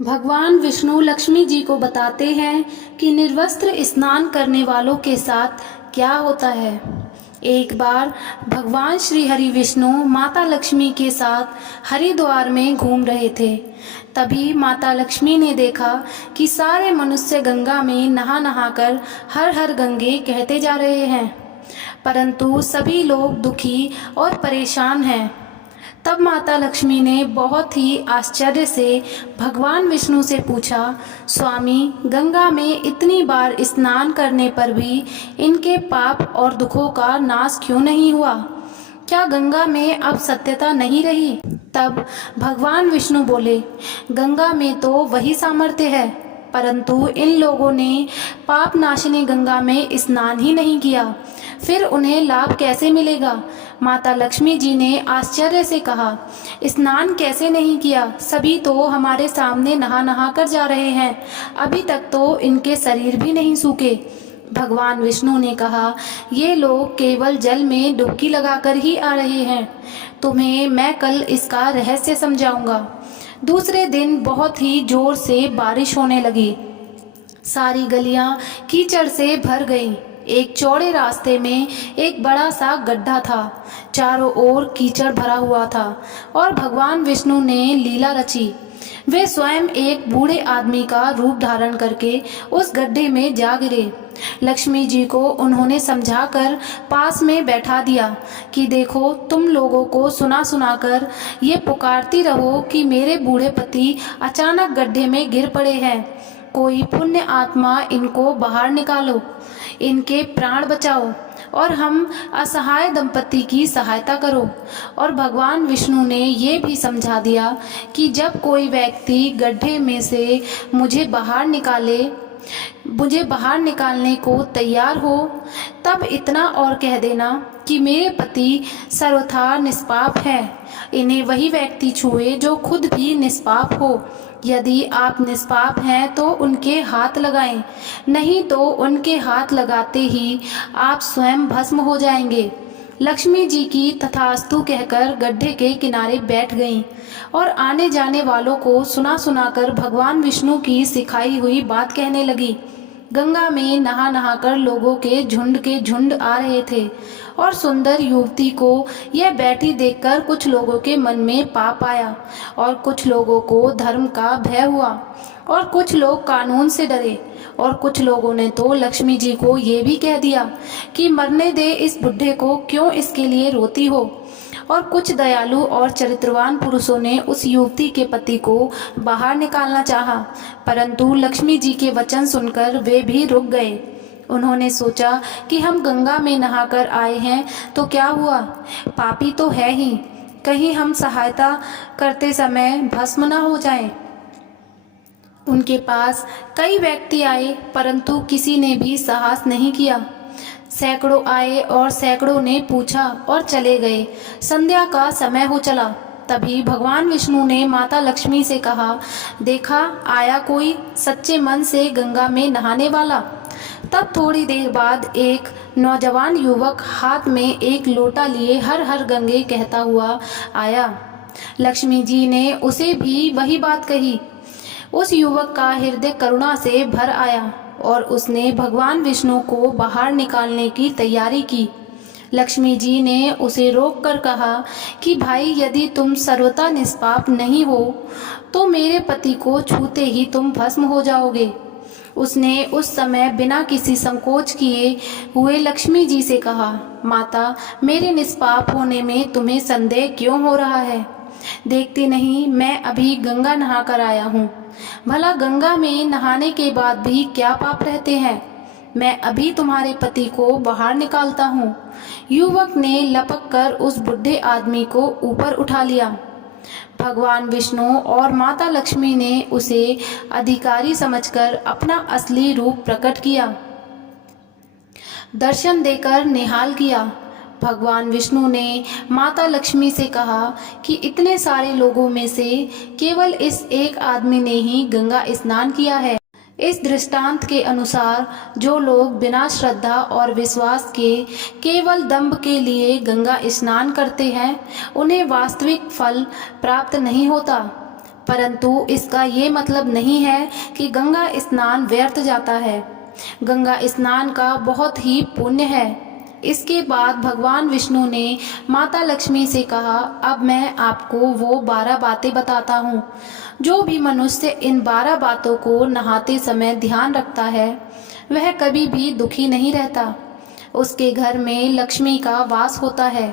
भगवान विष्णु लक्ष्मी जी को बताते हैं कि निर्वस्त्र स्नान करने वालों के साथ क्या होता है। एक बार भगवान श्री हरि विष्णु माता लक्ष्मी के साथ हरिद्वार में घूम रहे थे। तभी माता लक्ष्मी ने देखा कि सारे मनुष्य गंगा में नहा नहा कर हर हर गंगे कहते जा रहे हैं, परंतु सभी लोग दुखी और परेशान हैं। तब माता लक्ष्मी ने बहुत ही आश्चर्य से भगवान विष्णु से पूछा, स्वामी, गंगा में इतनी बार स्नान करने पर भी इनके पाप और दुखों का नाश क्यों नहीं हुआ? क्या गंगा में अब सत्यता नहीं रही? तब भगवान विष्णु बोले, गंगा में तो वही सामर्थ्य है, परंतु इन लोगों ने पाप नाशिनी गंगा में स्नान ही नहीं किया, फिर उन्हें लाभ कैसे मिलेगा? माता लक्ष्मी जी ने आश्चर्य से कहा, स्नान कैसे नहीं किया? सभी तो हमारे सामने नहा नहा कर जा रहे हैं, अभी तक तो इनके शरीर भी नहीं सूखे। भगवान विष्णु ने कहा, ये लोग केवल जल में डुबकी लगाकर ही आ रहे हैं, तुम्हें मैं कल इसका रहस्य समझाऊंगा। दूसरे दिन बहुत ही जोर से बारिश होने लगी। सारी गलियां कीचड़ से भर गईं। एक चौड़े रास्ते में एक बड़ा सा गड्ढा था, चारों ओर कीचड़ भरा हुआ था और भगवान विष्णु ने लीला रची। वे स्वयं एक बूढ़े आदमी का रूप धारण करके उस गड्ढे में जा गिरे। लक्ष्मी जी को उन्होंने समझाकर पास में बैठा दिया कि देखो, तुम लोगों को सुना सुनाकर ये पुकारती रहो कि मेरे बूढ़े पति अचानक गड्ढे में गिर पड़े हैं, कोई पुण्य आत्मा इनको बाहर निकालो, इनके प्राण बचाओ और हम असहाय दंपति की सहायता करो। और भगवान विष्णु ने ये भी समझा दिया कि जब कोई व्यक्ति गड्ढे में से मुझे बाहर निकालने को तैयार हो, तब इतना और कह देना कि मेरे पति सर्वथा निष्पाप है, इन्हें वही व्यक्ति छुए जो खुद भी निष्पाप हो। यदि आप निष्पाप हैं तो उनके हाथ लगाएं, नहीं तो उनके हाथ लगाते ही आप स्वयं भस्म हो जाएंगे। लक्ष्मी जी की तथास्तु कहकर गड्ढे के किनारे बैठ गईं और आने जाने वालों को सुना सुनाकर भगवान विष्णु की सिखाई हुई बात कहने लगी। गंगा में नहा नहाकर लोगों के झुंड आ रहे थे और सुंदर युवती को यह बैठी देखकर कुछ लोगों के मन में पाप आया और कुछ लोगों को धर्म का भय हुआ और कुछ लोग कानून से डरे और कुछ लोगों ने तो लक्ष्मी जी को ये भी कह दिया कि मरने दे इस बुढ़े को, क्यों इसके लिए रोती हो। और कुछ दयालु और चरित्रवान पुरुषों ने उस युवती के पति को बाहर निकालना चाहा, परंतु लक्ष्मी जी के वचन सुनकर वे भी रुक गए। उन्होंने सोचा कि हम गंगा में नहाकर आए हैं तो क्या हुआ, पापी तो है ही, कहीं हम सहायता करते समय भस्म न हो जाएं। उनके पास कई व्यक्ति आए, परंतु किसी ने भी साहस नहीं किया। सैकड़ों आए और सैकड़ों ने पूछा और चले गए। संध्या का समय हो चला। तभी भगवान विष्णु ने माता लक्ष्मी से कहा, देखा, आया कोई सच्चे मन से गंगा में नहाने वाला। तब थोड़ी देर बाद एक नौजवान युवक हाथ में एक लोटा लिए हर हर गंगे कहता हुआ आया। लक्ष्मी जी ने उसे भी वही बात कही। उस युवक का हृदय करुणा से भर आया और उसने भगवान विष्णु को बाहर निकालने की तैयारी की। लक्ष्मी जी ने उसे रोककर कहा कि भाई, यदि तुम सर्वथा निष्पाप नहीं हो तो मेरे पति को छूते ही तुम भस्म हो जाओगे। उसने उस समय बिना किसी संकोच किए हुए लक्ष्मी जी से कहा, माता, मेरे निष्पाप होने में तुम्हें संदेह क्यों हो रहा है? देखती नहीं, मैं अभी गंगा नहा कर आया हूँ। भला गंगा में नहाने के बाद भी क्या पाप रहते हैं? मैं अभी तुम्हारे पति को बाहर निकालता हूँ। युवक ने लपक कर उस बुढ़े आदमी को ऊपर उठा लिया। भगवान विष्णु और माता लक्ष्मी ने उसे अधिकारी समझकर अपना असली रूप प्रकट किया, दर्शन देकर निहाल किया। भगवान विष्णु ने माता लक्ष्मी से कहा कि इतने सारे लोगों में से केवल इस एक आदमी ने ही गंगा स्नान किया है। इस दृष्टांत के अनुसार जो लोग बिना श्रद्धा और विश्वास के केवल दंभ के लिए गंगा स्नान करते हैं, उन्हें वास्तविक फल प्राप्त नहीं होता। परंतु इसका ये मतलब नहीं है कि गंगा स्नान व्यर्थ जाता है। गंगा स्नान का बहुत ही पुण्य है। इसके बाद भगवान विष्णु ने माता लक्ष्मी से कहा, अब मैं आपको वो 12 बातें बताता हूँ। जो भी मनुष्य इन 12 बातों को नहाते समय ध्यान रखता है वह कभी भी दुखी नहीं रहता। उसके घर में लक्ष्मी का वास होता है।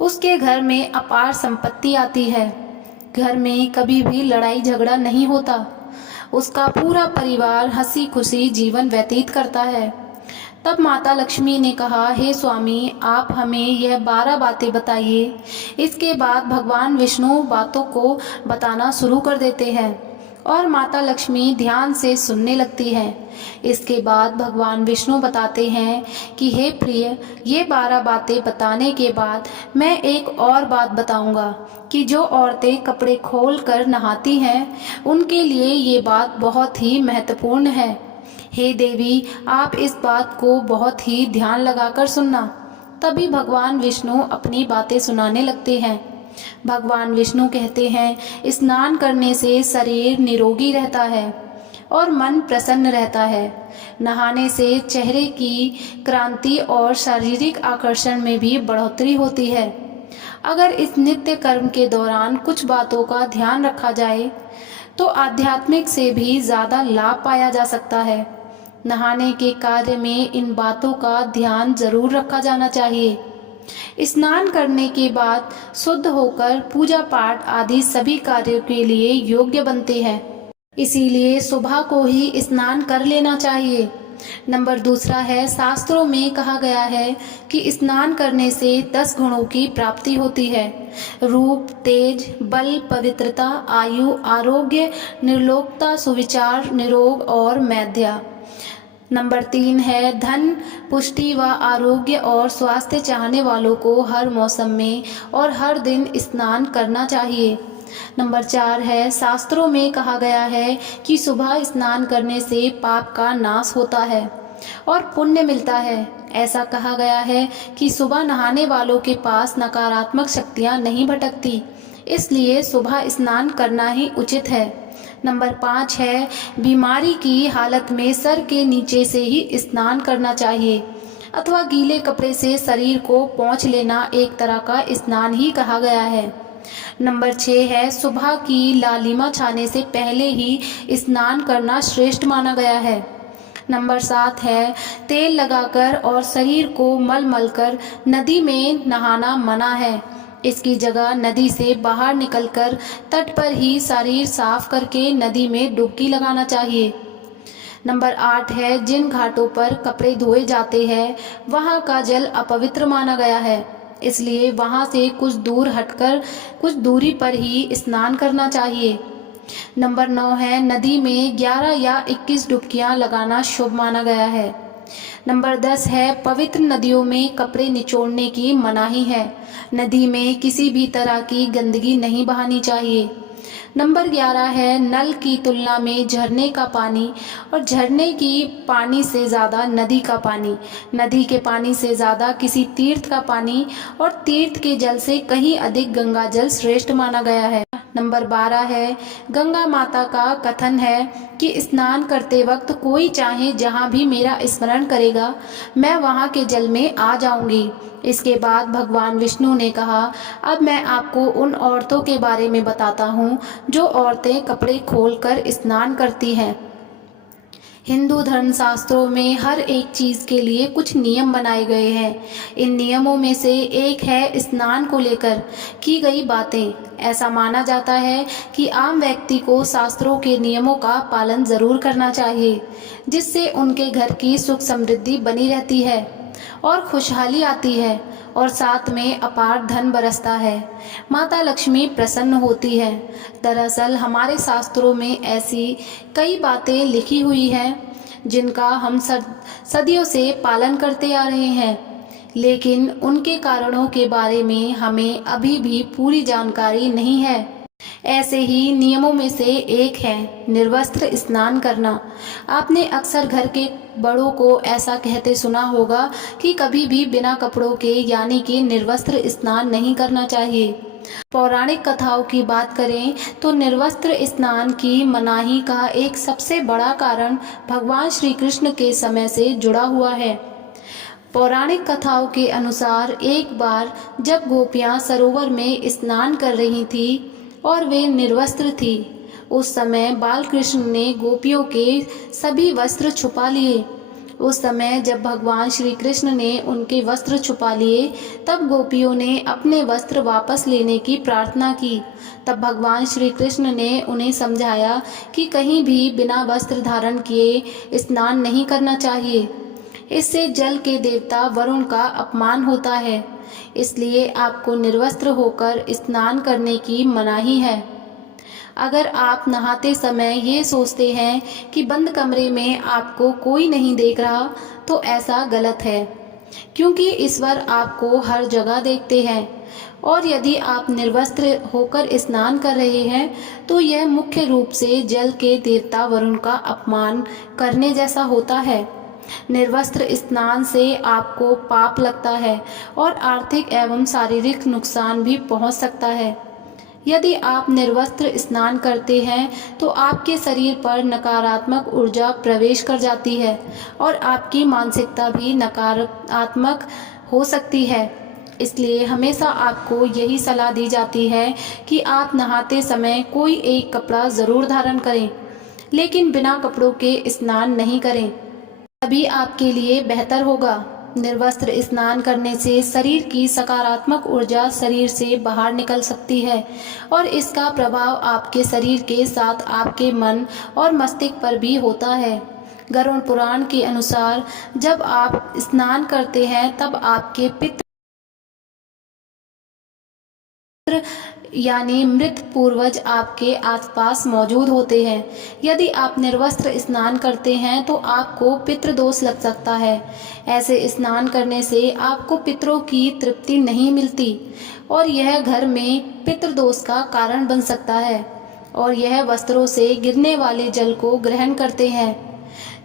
उसके घर में अपार संपत्ति आती है। घर में कभी भी लड़ाई झगड़ा नहीं होता। उसका पूरा परिवार हंसी खुशी जीवन व्यतीत करता है। तब माता लक्ष्मी ने कहा, हे स्वामी, आप हमें यह 12 बातें बताइए। इसके बाद भगवान विष्णु बातों को बताना शुरू कर देते हैं और माता लक्ष्मी ध्यान से सुनने लगती है। इसके बाद भगवान विष्णु बताते हैं कि हे प्रिय, ये 12 बातें बताने के बाद मैं एक और बात बताऊंगा कि जो औरतें कपड़े खोल कर नहाती हैं उनके लिए ये बात बहुत ही महत्वपूर्ण है। हे देवी, आप इस बात को बहुत ही ध्यान लगाकर सुनना। तभी भगवान विष्णु अपनी बातें सुनाने लगते हैं। भगवान विष्णु कहते हैं, स्नान करने से शरीर निरोगी रहता है और मन प्रसन्न रहता है। नहाने से चेहरे की क्रांति और शारीरिक आकर्षण में भी बढ़ोतरी होती है। अगर इस नित्य कर्म के दौरान कुछ बातों का ध्यान रखा जाए तो आध्यात्मिक से भी ज़्यादा लाभ पाया जा सकता है। नहाने के कार्य में इन बातों का ध्यान जरूर रखा जाना चाहिए। स्नान करने के बाद शुद्ध होकर पूजा पाठ आदि सभी कार्यों के लिए योग्य बनते हैं। इसीलिए सुबह को ही स्नान कर लेना चाहिए। नंबर दूसरा है, शास्त्रों में कहा गया है कि स्नान करने से 10 गुणों की प्राप्ति होती है। रूप, तेज, बल, पवित्रता, आयु, आरोग्य, निर्लोकता, सुविचार, निरोग और मैध्या। नंबर 3 है, धन, पुष्टि व आरोग्य और स्वास्थ्य चाहने वालों को हर मौसम में और हर दिन स्नान करना चाहिए। नंबर 4 है, शास्त्रों में कहा गया है कि सुबह स्नान करने से पाप का नाश होता है और पुण्य मिलता है। ऐसा कहा गया है कि सुबह नहाने वालों के पास नकारात्मक शक्तियाँ नहीं भटकती, इसलिए सुबह स्नान करना ही उचित है। नंबर 5 है, बीमारी की हालत में सर के नीचे से ही स्नान करना चाहिए अथवा गीले कपड़े से शरीर को पोंछ लेना एक तरह का स्नान ही कहा गया है। नंबर 6 है, सुबह की लालिमा छाने से पहले ही स्नान करना श्रेष्ठ माना गया है। नंबर 7 है, तेल लगाकर और शरीर को मल मल कर नदी में नहाना मना है। इसकी जगह नदी से बाहर निकलकर तट पर ही शरीर साफ करके नदी में डुबकी लगाना चाहिए। नंबर 8 है, जिन घाटों पर कपड़े धोए जाते हैं वहाँ का जल अपवित्र माना गया है, इसलिए वहाँ से कुछ दूर हटकर कुछ दूरी पर ही स्नान करना चाहिए। नंबर 9 है, नदी में 11 या 21 डुबकियाँ लगाना शुभ माना गया है। नंबर 10 है, पवित्र नदियों में कपड़े निचोड़ने की मनाही है। नदी में किसी भी तरह की गंदगी नहीं बहानी चाहिए। नंबर 11 है, नल की तुलना में झरने का पानी और झरने की पानी से ज़्यादा नदी का पानी, नदी के पानी से ज़्यादा किसी तीर्थ का पानी और तीर्थ के जल से कहीं अधिक गंगा जल श्रेष्ठ माना गया है। नंबर 12 है, गंगा माता का कथन है कि स्नान करते वक्त कोई चाहे जहाँ भी मेरा स्मरण करेगा मैं वहाँ के जल में आ जाऊंगी। इसके बाद भगवान विष्णु ने कहा, अब मैं आपको उन औरतों के बारे में बताता हूँ जो औरतें कपड़े खोलकर स्नान करती हैं। हिंदू धर्म शास्त्रों में हर एक चीज़ के लिए कुछ नियम बनाए गए हैं। इन नियमों में से एक है स्नान को लेकर की गई बातें। ऐसा माना जाता है कि आम व्यक्ति को शास्त्रों के नियमों का पालन ज़रूर करना चाहिए, जिससे उनके घर की सुख समृद्धि बनी रहती है और खुशहाली आती है और साथ में अपार धन बरसता है। माता लक्ष्मी प्रसन्न होती है। दरअसल हमारे शास्त्रों में ऐसी कई बातें लिखी हुई हैं जिनका हम सदियों से पालन करते आ रहे हैं, लेकिन उनके कारणों के बारे में हमें अभी भी पूरी जानकारी नहीं है। ऐसे ही नियमों में से एक है निर्वस्त्र स्नान करना। आपने अक्सर घर के बड़ों को ऐसा कहते सुना होगा कि कभी भी बिना कपड़ों के यानी कि निर्वस्त्र स्नान नहीं करना चाहिए। पौराणिक कथाओं की बात करें तो निर्वस्त्र स्नान की मनाही का एक सबसे बड़ा कारण भगवान श्री कृष्ण के समय से जुड़ा हुआ है। पौराणिक कथाओं के अनुसार एक बार जब गोपियां सरोवर में स्नान कर रही थी और वे निर्वस्त्र थी, उस समय बाल कृष्ण ने गोपियों के सभी वस्त्र छुपा लिए। उस समय जब भगवान श्री कृष्ण ने उनके वस्त्र छुपा लिए, तब गोपियों ने अपने वस्त्र वापस लेने की प्रार्थना की। तब भगवान श्री कृष्ण ने उन्हें समझाया कि कहीं भी बिना वस्त्र धारण किए स्नान नहीं करना चाहिए। इससे जल के देवता वरुण का अपमान होता है, इसलिए आपको निर्वस्त्र होकर स्नान करने की मनाही है। अगर आप नहाते समय ये सोचते हैं कि बंद कमरे में आपको कोई नहीं देख रहा, तो ऐसा गलत है, क्योंकि ईश्वर आपको हर जगह देखते हैं। और यदि आप निर्वस्त्र होकर स्नान कर रहे हैं, तो यह मुख्य रूप से जल के देवता वरुण का अपमान करने जैसा होता है। निर्वस्त्र स्नान से आपको पाप लगता है और आर्थिक एवं शारीरिक नुकसान भी पहुंच सकता है। यदि आप निर्वस्त्र स्नान करते हैं तो आपके शरीर पर नकारात्मक ऊर्जा प्रवेश कर जाती है और आपकी मानसिकता भी नकारात्मक हो सकती है। इसलिए हमेशा आपको यही सलाह दी जाती है कि आप नहाते समय कोई एक कपड़ा ज़रूर धारण करें, लेकिन बिना कपड़ों के स्नान नहीं करें, तभी आपके लिए बेहतर होगा। निर्वस्त्र स्नान करने से शरीर की सकारात्मक ऊर्जा शरीर से बाहर निकल सकती है और इसका प्रभाव आपके शरीर के साथ आपके मन और मस्तिष्क पर भी होता है। गरुड़ पुराण के अनुसार जब आप स्नान करते हैं तब आपके पितृ यानी मृत पूर्वज आपके आसपास मौजूद होते हैं। यदि आप निर्वस्त्र स्नान करते हैं तो आपको पितृदोष लग सकता है। ऐसे स्नान करने से आपको पितरों की तृप्ति नहीं मिलती और यह घर में पितृदोष का कारण बन सकता है। और यह वस्त्रों से गिरने वाले जल को ग्रहण करते हैं,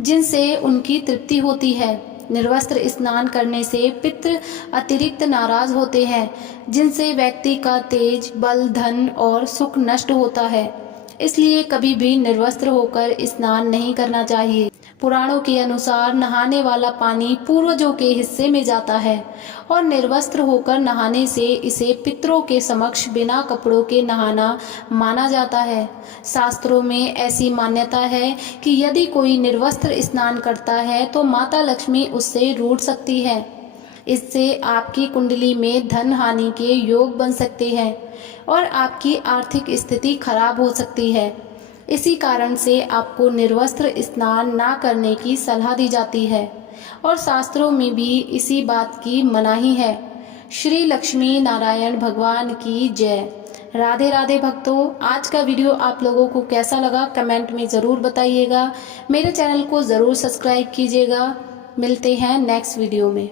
जिनसे उनकी तृप्ति होती है। निर्वस्त्र स्नान करने से पितृ अतिरिक्त नाराज होते हैं, जिनसे व्यक्ति का तेज, बल, धन और सुख नष्ट होता है। इसलिए कभी भी निर्वस्त्र होकर स्नान नहीं करना चाहिए। पुराणों के अनुसार नहाने वाला पानी पूर्वजों के हिस्से में जाता है और निर्वस्त्र होकर नहाने से इसे पितरों के समक्ष बिना कपड़ों के नहाना माना जाता है। शास्त्रों में ऐसी मान्यता है कि यदि कोई निर्वस्त्र स्नान करता है तो माता लक्ष्मी उससे रूठ सकती है। इससे आपकी कुंडली में धन हानि के योग बन सकते हैं और आपकी आर्थिक स्थिति खराब हो सकती है। इसी कारण से आपको निर्वस्त्र स्नान ना करने की सलाह दी जाती है और शास्त्रों में भी इसी बात की मनाही है। श्री लक्ष्मी नारायण भगवान की जय। राधे राधे भक्तों, आज का वीडियो आप लोगों को कैसा लगा कमेंट में ज़रूर बताइएगा। मेरे चैनल को ज़रूर सब्सक्राइब कीजिएगा। मिलते हैं नेक्स्ट वीडियो में।